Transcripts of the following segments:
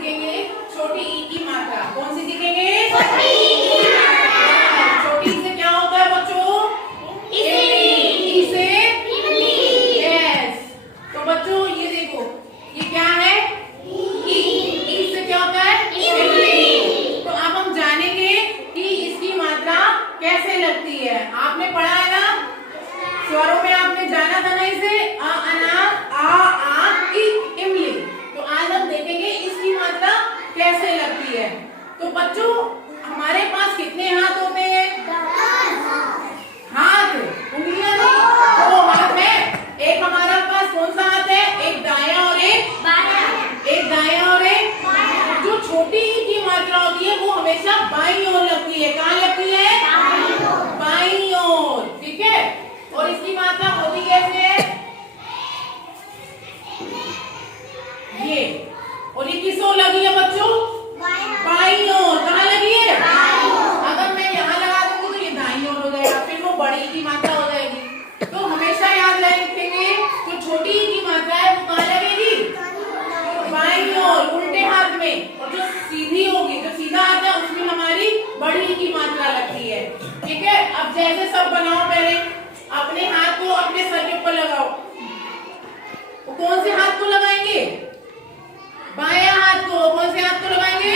सीखेंगे छोटी ई की मात्रा। कौन सी सीखेंगे? छोटी ई की मात्रा। छोटी से क्या होता है बच्चों? ई से इमली। यस। तो बच्चों ये देखो, ये क्या है? ई से क्या होता है? इमली। तो अब हम जानेंगे कि इसकी मात्रा कैसे लगती है। आपने पढ़ा है ना, स्वरों में आपने जाना था ना इसे, अ अनार, आ ई इमली। तो आज हम देखेंगे इसकी मात्रा कैसे लगती है। तो बच्चों हमारे पास कितने हाथ होते हैं? हाथ, उंगलियां नहीं, दो हाथ है। एक हमारे पास कौन सा हाथ है? एक दायां और एक बायां। एक दायां और एक बायां। जो छोटी ई की मात्रा होती है वो हमेशा बाईं ओर लगती है। कहाँ लगती है? बाईं ओर। ठीक है। और इसकी मात्रा होती कैसे है? ये। और ये किस ओर लगी है बच्चों? बाईं ओर। कहाँ लगी है? अगर मैं यहाँ लगा दूंगी तो ये दाईं ओर हो जाएगा, फिर वो बड़ी की मात्रा हो जाएगी। तो हमेशा याद रखेंगे जो छोटी की मात्रा है वो कहाँ लगेगी? बाईं ओर, उल्टे हाथ में। और जो सीधी होगी, जो सीधा हाथ है उसमें हमारी बड़ी की मात्रा लगती है। ठीक है। अब जैसे सब बनाओ, पहले अपने हाथ को अपने सर के ऊपर लगाओ। तो कौन से हाथ को लगाएंगे? बायां हाथ को। कौन से हाथ को लगाएंगे?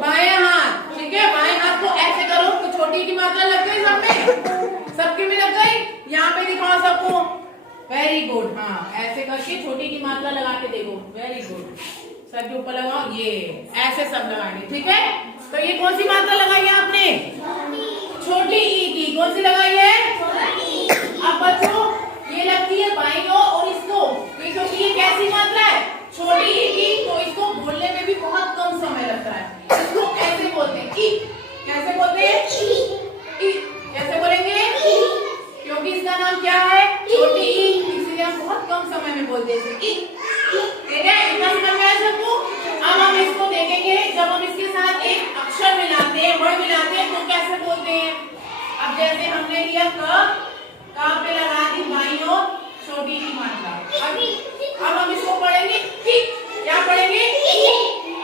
बायां हाथ। ठीक है। बाएं हाथ को ऐसे करो तो छोटी की मात्रा लग गई सब में, सबके में लग गई। यहाँ पे दिखाओ सबको। Very good. हाँ, ऐसे करके छोटी की मात्रा लगा के देखो। Very good. सर के ऊपर लगाओ। ये ऐसे सब लगाएंगे। ठीक है। तो ये कौन सी मात्रा लगाई है आपने? छोटी ई की। कौन सी लगाई है? अब बच्चों ये लगती है बाईं ओर, और इसको क्योंकि ये कैसी मात्रा है? छोटी ई की, तो इसको बोलने में भी बहुत कम समय लगता है। इसको ऐसे बोलते हैं ई। कैसे बोलते हैं? ई। कैसे बोलेंगे? क्योंकि इसका नाम क्या है? छोटी ई, इसलिए हम बहुत कम समय में बोलते हैं ई। ठीक है। इतना समझ में आया सबको? अब हम इसको देखेंगे, जब हम इसके साथ एक अक्षर मिलाते हैं, वर्ड मिलाते हैं, तो कैसे बोलते हैं। अब जैसे हमने लिया क पे लगा दी बाईं ओर छोटी की मात्रा। अब हम इसको पढ़ेंगे कि क्या पढ़ेंगे?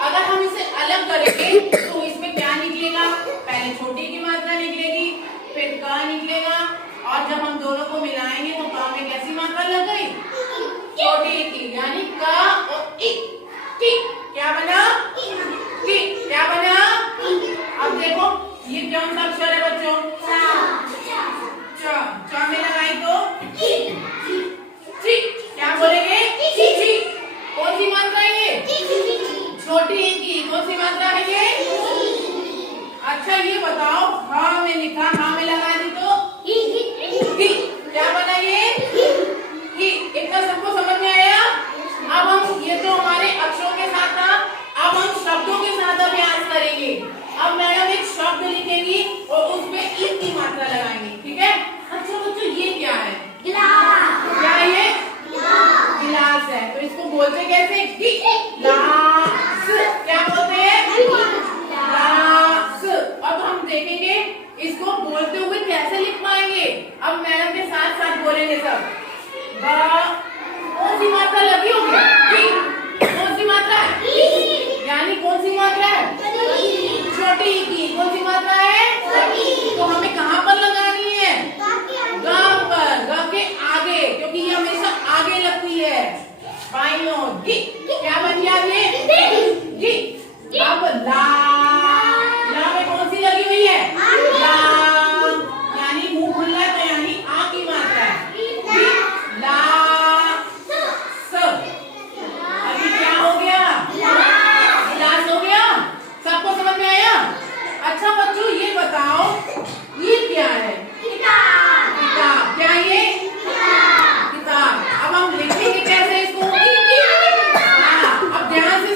अगर हम इसे अलग करेंगे तो इसमें क्या निकलेगा? पहले छोटी की मात्रा निकलेगी, फिर क निकलेगा, और जब हम दोनों को मिलाएंगे तो क में कैसी मात्रा लग गई? छोटी की। यानी क और इ। क्या बना? क्या बना? अब देखो ये कौन सा अक्षर है बच्चों? च में लगाई तो क्या बोलेंगे? कौन सी मात्रा है ये? छोटी ई की। कौन सी मात्रा है ये? अच्छा ये बताओ, हाँ में लिखा, हाँ में लगा दी तो क्या बना ये? इतना सबको समझ में आया? अब हम, ये तो हमारे अक्षरों के साथ था, अब हम शब्दों के साथ अभ्यास करेंगे। अब मैडम एक शब्द लिखेंगी और उसमें ई की मात्रा लगाएंगे। ठीक है। अच्छा बच्चों ये क्या है? गिलास। क्या है ये? गिलास है। तो इसको बोलते कैसे? गिलास। क्या बोलते हैं? गिलास। अब हम देखेंगे इसको बोलते हुए कैसे लिख पाएंगे। अब मैडम के साथ साथ बोलेंगे सब। कौन सी मात्रा लगी होगी? कौन सी मात्रा है? यानी कौन सी मात्रा है? छोटी की। कौन सी मात्रा है? तो हमें कहाँ पर लगानी है? ग पर। ग के आगे, क्योंकि ये हमेशा आगे लगती है। बाईं ओर। क्या बन गया ये? अब ला में कौन सी लगी हुई है? ला। यानी मुंह खुला है तो यानी आ की मात्रा है। ला स। अभी क्या हो गया? गिलास हो गया। सबको समझ में आया? अच्छा बच्चों ये बताओ ये क्या है? किताब। क्या ये? किताब। अब हम लिखेंगे कैसे इसको? हाँ, अब ध्यान से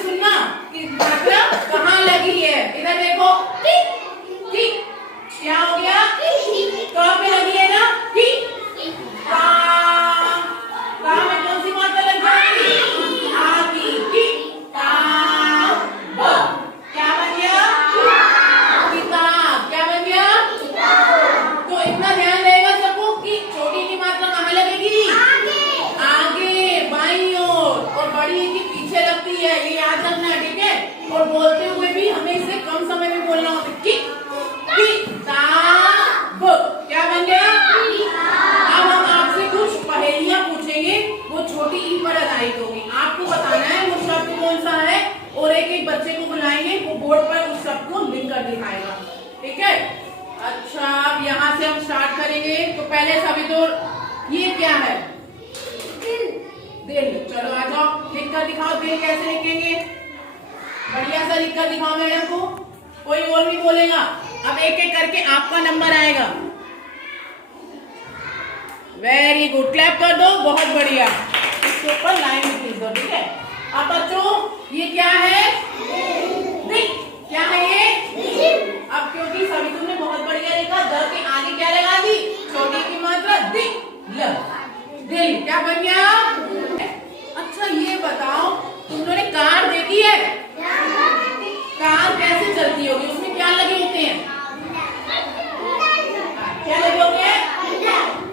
निर्धारित होगी। आपको बताना है वो शब्द कौन सा है और एक एक बच्चे को बुलाएंगे, वो बोर्ड पर उस शब्द को लिख कर दिखाएगा। ठीक है, अच्छा अब यहाँ से हम स्टार्ट करेंगे। तो पहले सभी तो ये क्या है? दिल। चलो आ जाओ, लिख कर दिखाओ। दिल कैसे लिखेंगे? बढ़िया सा लिख कर दिखाओ मैडम को। कोई और भी बोलेगा। अब एक एक करके आपका नंबर आएगा। वेरी गुड, क्लैप कर दो, बहुत बढ़िया। इसके ऊपर लाइन लिख दो। ठीक है, अब बच्चों ये क्या है? क्या है ये? अब क्योंकि सभी तुमने बहुत बढ़िया लिखा, द के आगे क्या लगा दी? छोटी की मात्रा दिल। दिल क्या बन गया? अच्छा ये बताओ, तुम लोगों ने कार देखी है? कार कैसे चलती होगी? उसमें क्या लगे होते हैं? क्या लगे होते हैं?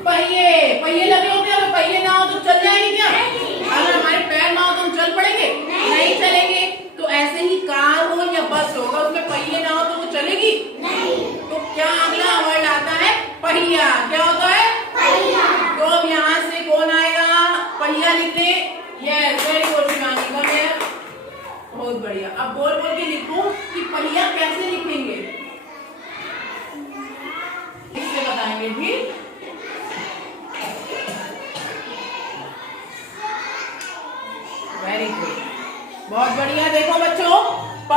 पहिए। पहिए लगे होते हैं। अगर पहिए ना हो तो चल जाएंगे क्या? अगर हमारे पैर ना हो तो हम चल पड़ेंगे? नहीं चलेंगे। तो ऐसे ही कार हो या बस होगा, उसमें पहिए ना हो तो वो चलेगी नहीं। तो क्या अगला वर्ड आता है? पहिया। क्या होता है? पहिया। तो अब यहाँ से कौन आएगा पहिया लिखने? Yes, very good Shivani, come here. बहुत बढ़िया। अब बोल बोल के लिखो कि पहिया कैसे लिखेंगे, इससे बताएंगे। ठीक, वेरी गुड, बहुत बढ़िया। देखो बच्चों, प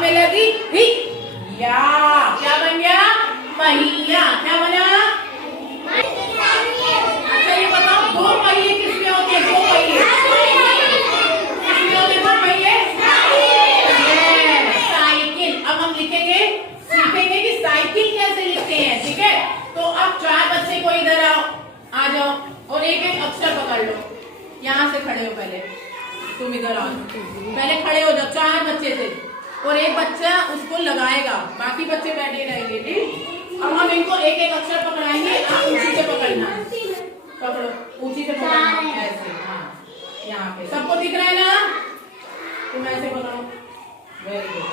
में लगी ही या, क्या बन गया? पहिया। क्या बना? अच्छा ये बताओ, दो पहिए किसमें होते हैं? दो पहिए किसमें होते हैं? दो पहिए साइकिल। अब हम लिखेंगे, सीखेंगे कि साइकिल कैसे लिखते हैं। ठीक है, तो अब चार बच्चे को इधर आओ, आ जाओ और एक एक अक्षर पकड़ लो। यहाँ से खड़े हो, पहले तुम इधर आओ, पहले खड़े हो जाओ चार बच्चे से, और एक बच्चा उसको लगाएगा, बाकी बच्चे बैठे रहेंगे। ठीक, अब हम इनको एक एक अक्षर पकड़ाएंगे। आप ऊंची से पकड़ना, पकड़ो, ऊंची से पकड़ना, ऐसे। हाँ, यहाँ पे सबको दिख रहा है ना? तुम ऐसे पकड़ो, वेरी गुड।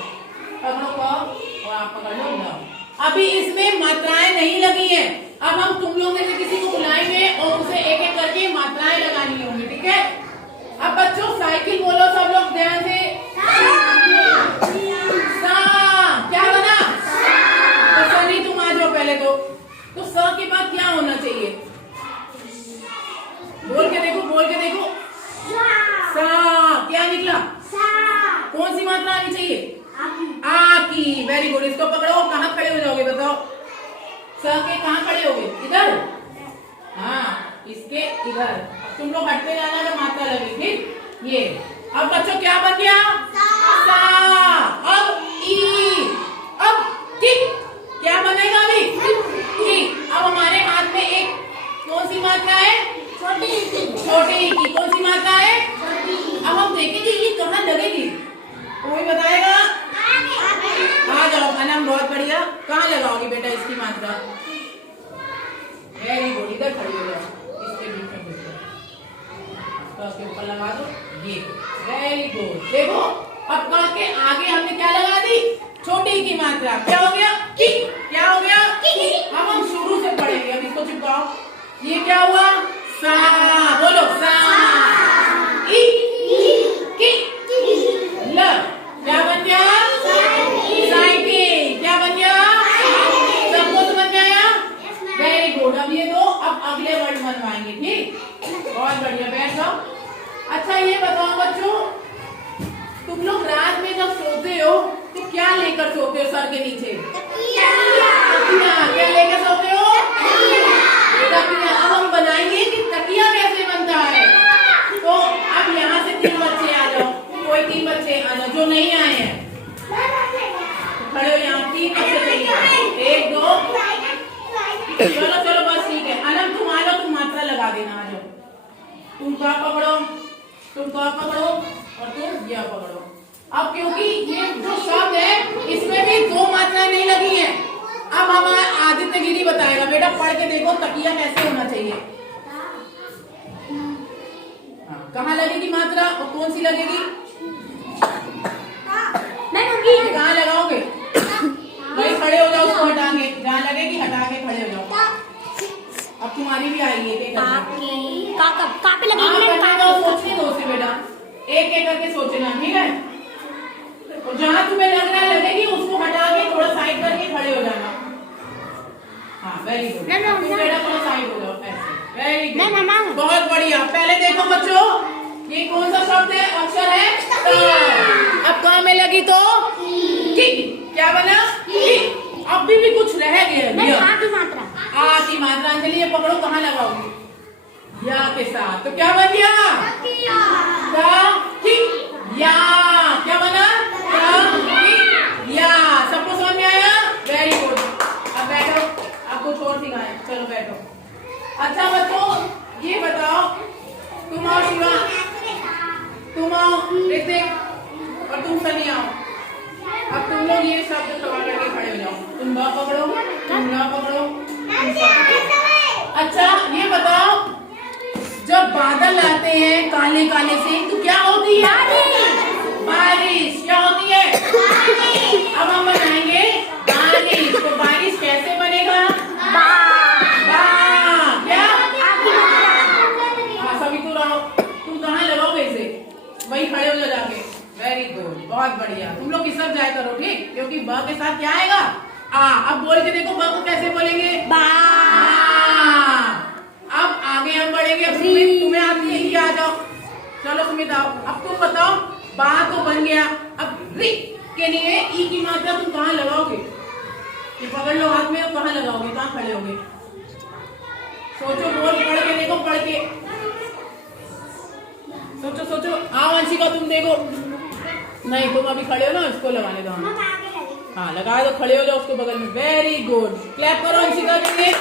पकड़ो को और आप पकड़ लो, जाओ। अभी इसमें मात्राएं नहीं लगी है। अब हम तुम लोगों में से किसी को बुलाएंगे और उसे एक एक करके मात्राएं लगानी होंगी। ठीक है, अब बच्चों साइकिल बोलो सब लोग ध्यान से। सा। क्या बना? तो सनी तुम आ जाओ पहले। तो स के बाद क्या होना चाहिए? बोल के देखो, बोल के देखो। सा। क्या निकला? कौन सी मात्रा आनी चाहिए? आ की। वेरी गुड, इसको पकड़ो। कहाँ खड़े हो जाओगे बताओ? स के कहाँ खड़े होगे? इधर। हाँ, इसके इधर। तुम लोग हटते जाना अगर मात्रा लगी। ठीक, ये। अब बच्चों क्या बन गया? सा। अब ई। अब किक। क्या बनेगा अभी? किक। अब हमारे हाथ में एक कौन सी मात्रा है? छोटी की। कौन सी मात्रा है? अब हम देखेंगे ये कहाँ लगेगी। कोई बताएगा? आ जाओ अनम, बहुत बढ़िया। कहाँ लगाओगी बेटा इसकी मात्रा? वेरी गुड, इधर खड़ी हो जाओ, इसके बीच में घुस जाओ, तो उसके ऊपर लगा दो ये। Very good. देखो अब का के आगे हमने क्या लगा दी? छोटी की मात्रा। क्या हो गया? की। क्या हो गया? अब हम शुरू से पढ़ेंगे। अब इसको चिपकाओ। ये क्या हुआ? सा। बोलो सा। ई की ल। क्या बन गया? साइकिल। क्या बन गया? सबको समझ में आया? Very good. अब ये दो, अब अगले वर्ड बनवाएंगे। ठीक, बहुत बढ़िया, बैठ जाओ। अच्छा ये बताओ बच्चों, तुम लोग रात में जब सोते हो तो क्या लेकर सोते हो? सर के नीचे तकिया। क्या लेकर सोते हो? तकिया। अब हम बनाएंगे कि तकिया कैसे बनता है। तो अब यहाँ से 3 बच्चे आ जाओ, कोई 3 बच्चे आ जाओ जो नहीं आए हैं, खड़े हो यहाँ। 3 बच्चे चाहिए, 1 2। चलो चलो बस ठीक है। अनम तुम आ जाओ, तुम मात्रा लगा देना। आ जाओ, तुम क्या पकड़ो, तुम क्या पकड़ो और तुम यह पकड़ो। अब क्योंकि ये जो शब्द है इसमें भी 2 मात्राएं नहीं लगी हैं। अब हमारा आदित्य गिरी बताएगा। बेटा पढ़ के देखो तकिया कैसे होना चाहिए। कहाँ लगेगी मात्रा और कौन सी लगेगी? कहाँ लगाओगे? वही खड़े हो जाओ, उसको हटा के। जहाँ लगेगी हटा के खड़े हो जाओ। अब तुम्हारी भी आएगी। कहाँ पे लगेगी? सोचने दो, एक एक करके सोचना, ठीक है। और जहां तुम्हें लग रहा लगेगी उसको हटा के थोड़ा साइड करके खड़े हो जाना। हाँ वेरी गुड, तुम बेटा थोड़ा साइड हो जाओ ऐसे, वेरी गुड, बहुत बढ़िया। पहले देखो बच्चों, ये कौन सा शब्द है, अक्षर है क। अब क में लगी तो की, क्या बना की। अब भी कुछ रह गया, आ की मात्रा। अंजलि ये पकड़ो, कहाँ लगाओगी, या के साथ, तो क्या बन गया या, क्या बना या। सबको समझ में आया, वेरी गुड। अब बैठो, अब कुछ और सिखाएं, चलो बैठो। अच्छा बच्चों ये बताओ, तुम आओ शिवा, तुम आओ ऋतिक, और तुम सनी आओ। अब तुम लोग ये शब्द सवाल करके खड़े हो जाओ। तुम ब पकड़ो, तुम न पकड़ो। अच्छा ये बताओ, जब बादल आते हैं काले काले से तो क्या होती है, बारिश। क्या होती है, अब हम बनाएंगे बारिश। तो बारिश कैसे बनेगा, क्या। हाँ सभी तो रहो, तुम कहाँ लगाओगे इसे, वही खड़े हो जाओ जाके, वेरी गुड, बहुत बढ़िया। तुम लोग किसब जाए करो, ठीक, क्योंकि ब के साथ क्या आएगा, आ। अब बोल के देखो ब को कैसे बोलेंगे, बा। अब आगे हम बढ़ेंगे। अब तुम्हें आती है, आ जाओ, चलो सुमित आओ। अब तुम बताओ, बा तो बन गया, अब रि के लिए ई की मात्रा तुम कहाँ लगाओगे, ये पकड़ लो हाथ में, कहाँ लगाओगे, कहाँ खड़े होगे, सोचो, बोल पढ़ के देखो, पढ़ के सोचो सोचो। आओ अंशिका तुम देखो, नहीं तुम अभी खड़े हो ना, इसको लगाने दो। हाँ लगा दो, खड़े हो जाओ उसके बगल में, वेरी गुड। क्लैप करो अंशिका के लिए।